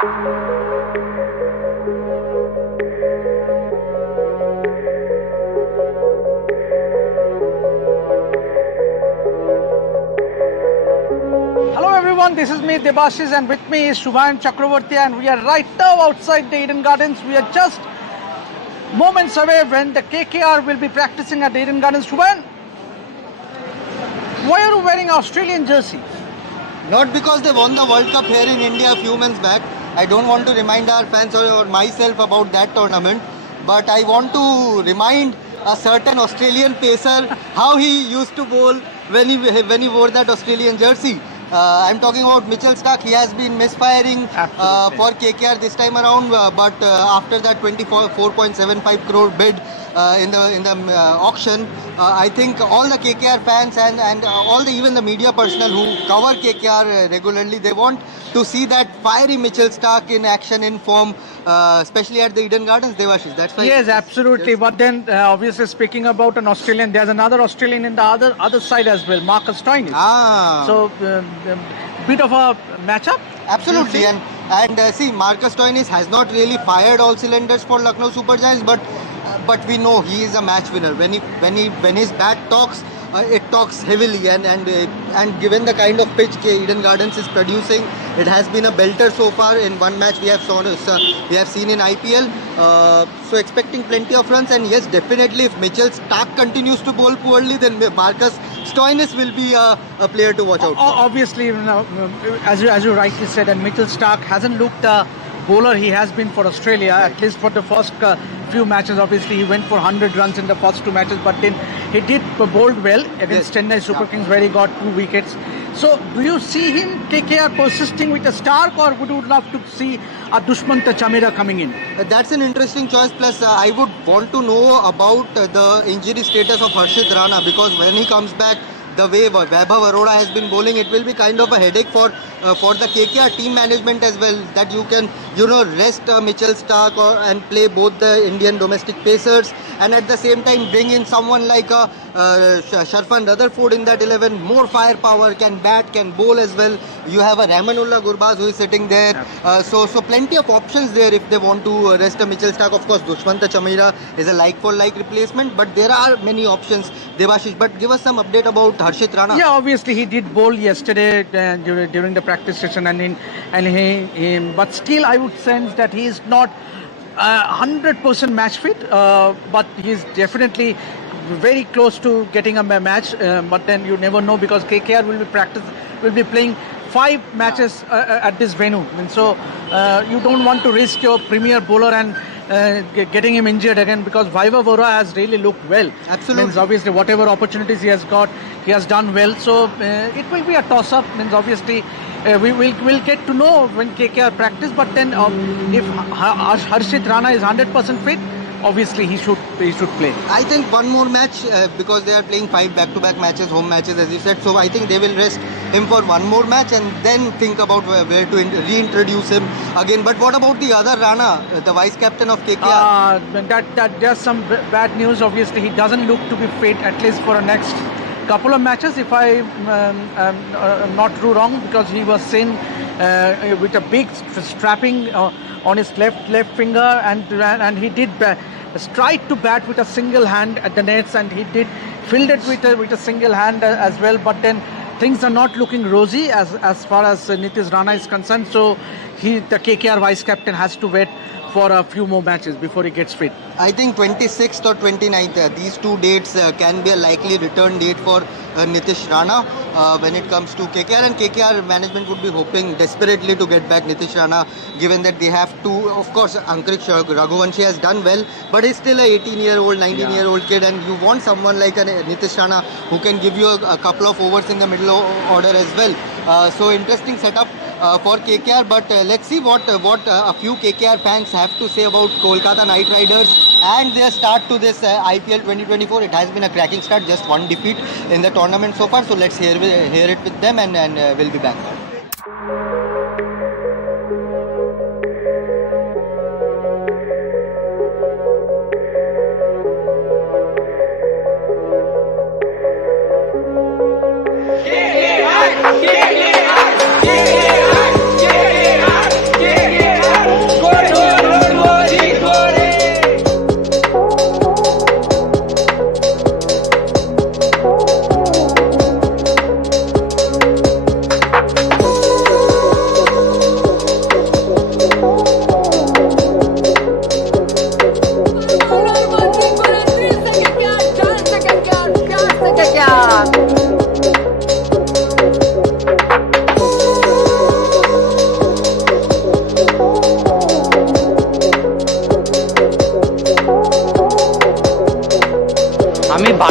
Hello everyone, this is me Debashis and with me is Shubhan Chakravarti and we are right now outside the Eden Gardens. We are just moments away when the KKR will be practicing at the Eden Gardens. Shubhan, why are you wearing Australian jersey? Not because they won the World Cup here in India a few months back. I don't want to remind our fans or myself about that tournament. But I want to remind a certain Australian pacer how he used to bowl when he wore that Australian jersey. I'm talking about Mitchell Starc. He has been misfiring for KKR this time around, but after that 24.75 crore bid in the auction, I think all the KKR fans and all even the media personnel who cover KKR regularly, they want to see that fiery Mitchell Starc in action, in form, especially at the Eden Gardens. Devashish, that's why. Yes, absolutely. But then, obviously, speaking about an Australian, there's another Australian in the other side as well, Marcus Stoinis. So, bit of a matchup. Absolutely, and see, Marcus Stoinis has not really fired all cylinders for Lucknow Super Giants, but we know he is a match winner. When his bat talks, it talks heavily, and given the kind of pitch Eden Gardens is producing, it has been a belter so far. In one match we have seen in IPL. So expecting plenty of runs, and yes, definitely if Mitchell Starc continues to bowl poorly, then Marcus Stoinis will be a player to watch out for. Obviously, as you rightly said, and Mitchell Starc hasn't looked the bowler he has been for Australia, at least for the first few matches. Obviously, he went for 100 runs in the first two matches, but then he did bowled well against Chennai Super Kings, where he got 2 wickets. So, do you see him, KKR, persisting with a Starc, or would you love to see a Dushmanta Chamera coming in? That's an interesting choice. Plus, I would want to know about the injury status of Harshit Rana, because when he comes back, the way Vaibhav Arora has been bowling, it will be kind of a headache for the KKR team management as well, that you can rest Mitchell Starc and play both the Indian domestic pacers, and at the same time bring in someone like Sharfan Rutherford in that 11, more firepower, can bat, can bowl as well. You have a Rahmanullah Gurbaz who is sitting there, so plenty of options there if they want to rest Mitchell Starc. Of course, Dushmanta Chamera is a like-for-like replacement, but there are many options. Devashish, but give us some update about Harshit Rana. Yeah, obviously he did bowl yesterday during the practice session, but still I would sense that he is not 100% match fit, but he's definitely very close to getting a match. But then you never know, because KKR will be playing 5 matches at this venue, and so you don't want to risk your premier bowler and getting him injured again, because Vaibhav Arora has really looked well. Absolutely. Means obviously whatever opportunities he has got, he has done well. So it will be a toss-up. Means obviously we'll get to know when KKR practice. But then if Harshit Rana is 100% fit, obviously he should play. I think one more match, because they are playing 5 back-to-back matches, home matches as you said. So I think they will rest him for one more match and then think about where to reintroduce him again. But what about the other Rana, the vice captain of KKR? That there's some bad news. Obviously, he doesn't look to be fit, at least for the next couple of matches, if I am not too wrong, because he was seen with a big strapping on his left finger, and he did tried to bat with a single hand at the nets, and he did filled it with a single hand as well. But then things are not looking rosy as far as Nitish Rana is concerned. So the KKR vice captain has to wait for a few more matches before he gets fit. I think 26th or 29th, these two dates can be a likely return date for Nitish Rana when it comes to KKR, and KKR management would be hoping desperately to get back Nitish Rana, given that they have to. Of course, Ankrich Raghuvanshi has done well, but he's still a 18-year-old, 19-year-old kid, and you want someone like Nitish Rana who can give you a couple of overs in the middle order as well. So interesting setup for KKR, but let's see what a few KKR fans have to say about Kolkata Knight Riders and their start to this IPL 2024. It has been a cracking start, just one defeat in the tournament so far. So let's hear it with them, and we'll be back.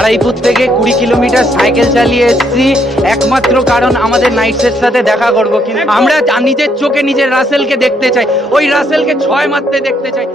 Baruipur থেকে 20 kilometre cycle চালিয়ে এসেছি একমাত্র কারণ আমাদের নাইটসের সাথে দেখা করব। কিন্তু আমরা নিজের চোখে নিজের রাসেলকে দেখতে চাই, ওই রাসেলকে 6 মারতে দেখতে চাই।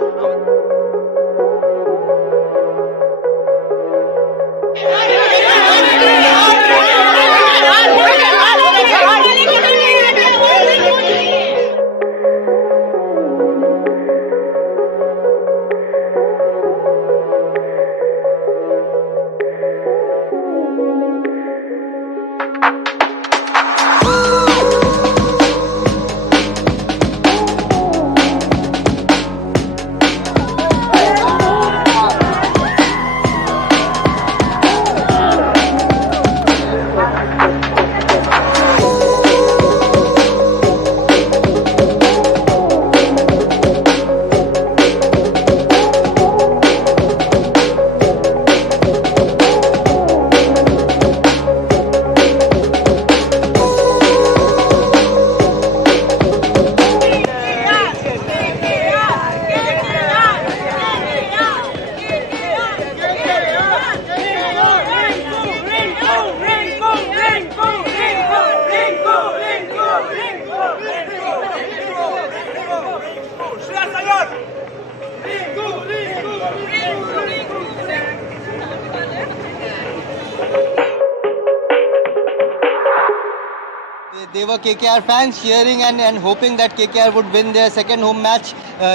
They were KKR fans cheering and hoping that KKR would win their second home match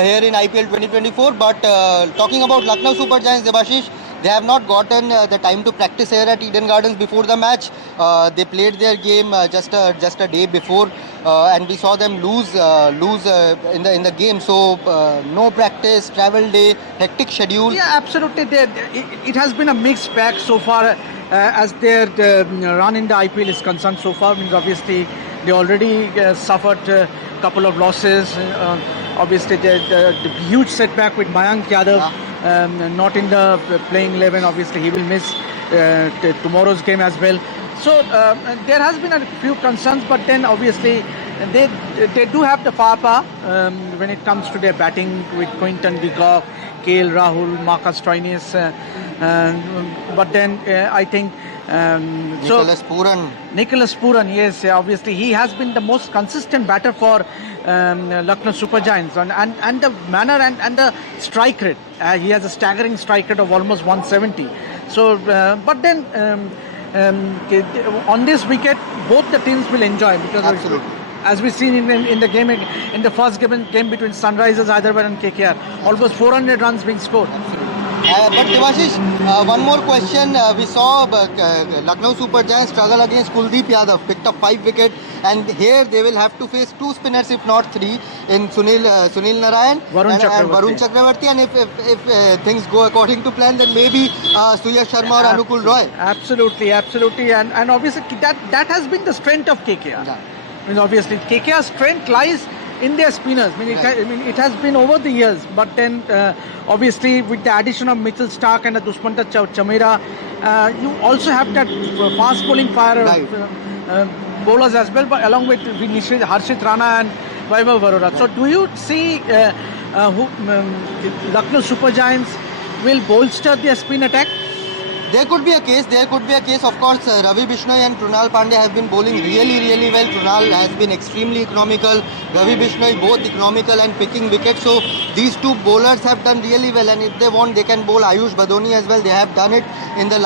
here in IPL 2024. But talking about Lucknow Super Giants, Debashish, they have not gotten the time to practice here at Eden Gardens before the match. They played their game just a day before, and we saw them lose in the game. So no practice, travel day, hectic schedule. Yeah, absolutely. It has been a mixed bag so far as their run in the IPL is concerned so far. Means obviously they already suffered a couple of losses. Obviously the huge setback with Mayank Yadav not in the playing 11. Obviously he will miss tomorrow's game as well. So there has been a few concerns, but then obviously they do have the firepower when it comes to their batting with Quinton de Kock, KL Rahul, Marcus Stoinis. But then I think Nicholas Pooran, yes, obviously he has been the most consistent batter for Lucknow Super Giants, and the manner and the strike rate. He has a staggering strike rate of almost 170. So, but then on this wicket, both the teams will enjoy because absolutely. As we've seen in the game, in the first game between Sunrisers Hyderabad and KKR, almost 400 runs being scored. But Devashish, one more question. We saw Lucknow Super Giants struggle against Kuldeep Yadav, picked up 5 wickets, and here they will have to face 2 spinners, if not 3, in Sunil Narayan and Varun Chakravarti. And if things go according to plan, then maybe Suyash Sharma or Anukul Roy. Absolutely. And obviously that has been the strength of KKR. Yeah. I mean, obviously KKR's strength lies in their spinners. I mean, it has been over the years, but then obviously with the addition of Mitchell Stark and the Dushmanta Chamera, you also have that fast bowling fire bowlers as well, but along with Harshit Rana and Vaibhav Arora. So do you see Lucknow Super Giants will bolster their spin attack? There could be a case. Of course, Ravi Bishnoi and Krunal Pandya have been bowling really well. Krunal has been extremely economical. Ravi Bishnoi both economical and picking wickets. So these two bowlers have done really well. And if they want, they can bowl Ayush Badoni as well. They have done it in the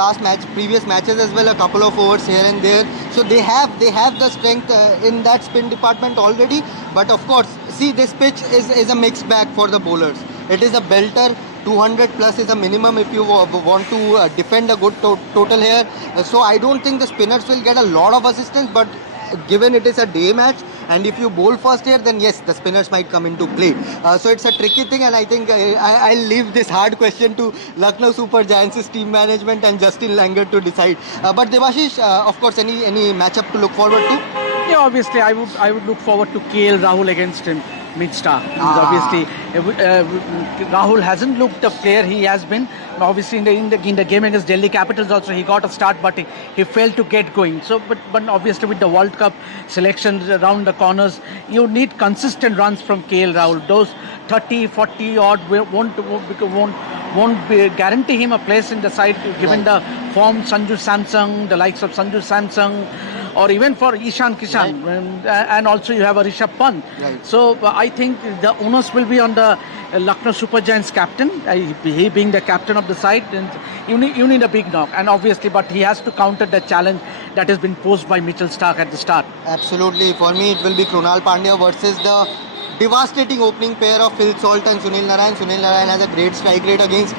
previous matches as well. A couple of overs here and there. So they have the strength in that spin department already. But of course, see, this pitch is a mixed bag for the bowlers. It is a belter. 200 plus is a minimum if you want to defend a good total here. So I don't think the spinners will get a lot of assistance, but given it is a day match and if you bowl first here, then yes, the spinners might come into play. So it's a tricky thing, and I think I'll leave this hard question to Lucknow Super Giants' team management and Justin Langer to decide. But Devashish, of course, any matchup to look forward to? Yeah, obviously I would look forward to KL Rahul against him. Mid-star. Obviously, Rahul hasn't looked the player he has been. Obviously, in the game against Delhi Capitals also, he got a start, but he failed to get going. So, but obviously with the World Cup selections around the corners, you need consistent runs from KL Rahul. Those 30, 40 odd won't won't guarantee him a place in the side given the form Sanju Samsung, the likes of Sanju Samsung, or even for Ishan Kishan, and also you have a Rishabh Pant. Right. So I think the onus will be on the Lucknow Super Giants captain, he being the captain of the side, and you need a big knock, and obviously, but he has to counter the challenge that has been posed by Mitchell Starc at the start. Absolutely. For me, it will be Krunal Pandya versus the devastating opening pair of Phil Salt and Sunil Narayan. Sunil Narayan has a great strike rate against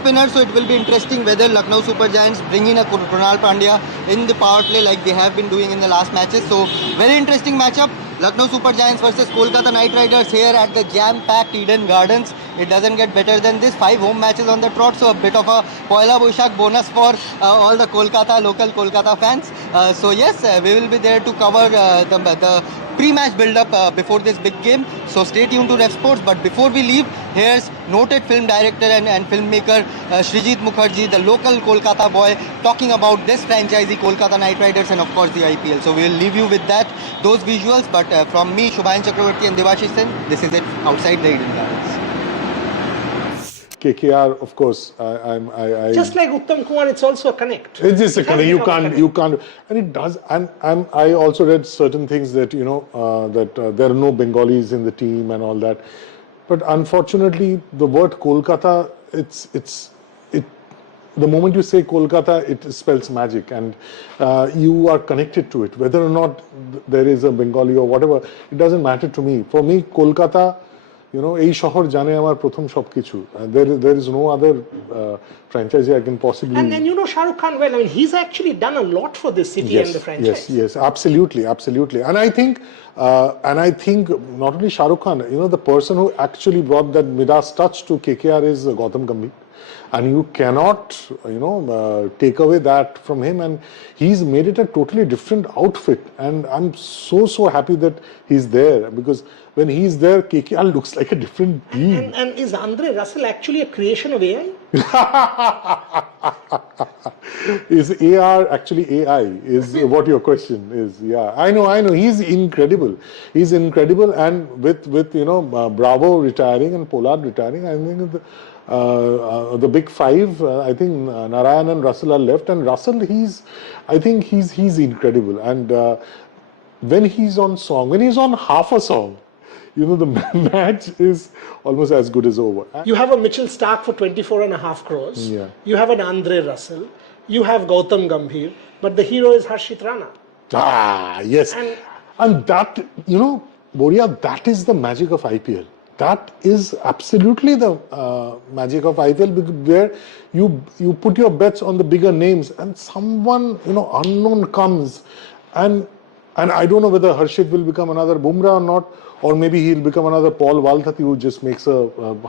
spinners, so it will be interesting whether Lucknow Super Giants bring in a Krunal Pandya in the power play like they have been doing in the last matches. So very interesting matchup. Lucknow Super Giants versus Kolkata Knight Riders here at the jam-packed Eden Gardens. It doesn't get better than this. 5 home matches on the trot, so a bit of a Poila Boishakh bonus for all the local Kolkata fans. So yes, we will be there to cover the pre-match build-up before this big game. So stay tuned to Ref Sports. But before we leave, here's noted film director and filmmaker Srijit Mukherjee, the local Kolkata boy, talking about this franchisee, Kolkata Knight Riders, and of course the IPL. So we'll leave you with those visuals. But from me, Shubhayan Chakravarti and Devashish Sen, this is it outside the Eden Gardens. KKR, of course, I just like Uttam Kumar, it's also a connect. It's just a connect. It You can't, and it does. And I also read certain things that that there are no Bengalis in the team and all that. But unfortunately, the word Kolkata, the moment you say Kolkata, it spells magic, and you are connected to it. Whether or not there is a Bengali or whatever, it doesn't matter to me. For me, Kolkata, এই শহর জানে আমার প্রথম সবকিছু. There is no other franchise I can possibly. And you know Shah Rukh Khan well. I mean, he's actually done a lot for this city and the franchise. Yes, absolutely. And I think not only Shah Rukh Khan, the person who actually brought that Midas touch to KKR is Gautam Gambhir. And you cannot, take away that from him. And he's made it a totally different outfit. And I'm so happy that he's there, because when he's there, KKR looks like a different team. And is Andre Russell actually a creation of AI? Is AR actually AI? Is what your question is? Yeah, I know. He's incredible. And with Bravo retiring and Pollard retiring, I think the big five, I think Narayan and Russell are left. And Russell, I think he's incredible. And when he's on song, when he's on half a song, the match is almost as good as over. You have a Mitchell Starc for 24.5 crores. Yeah. You have an Andre Russell. You have Gautam Gambhir. But the hero is Harshit Rana. Yes. And that, Boria, that is the magic of IPL. That is absolutely the magic of IPL, where you put your bets on the bigger names, and someone unknown comes, and I don't know whether Harshit will become another Bumrah or not, or maybe he'll become another Paul Waltati who just makes a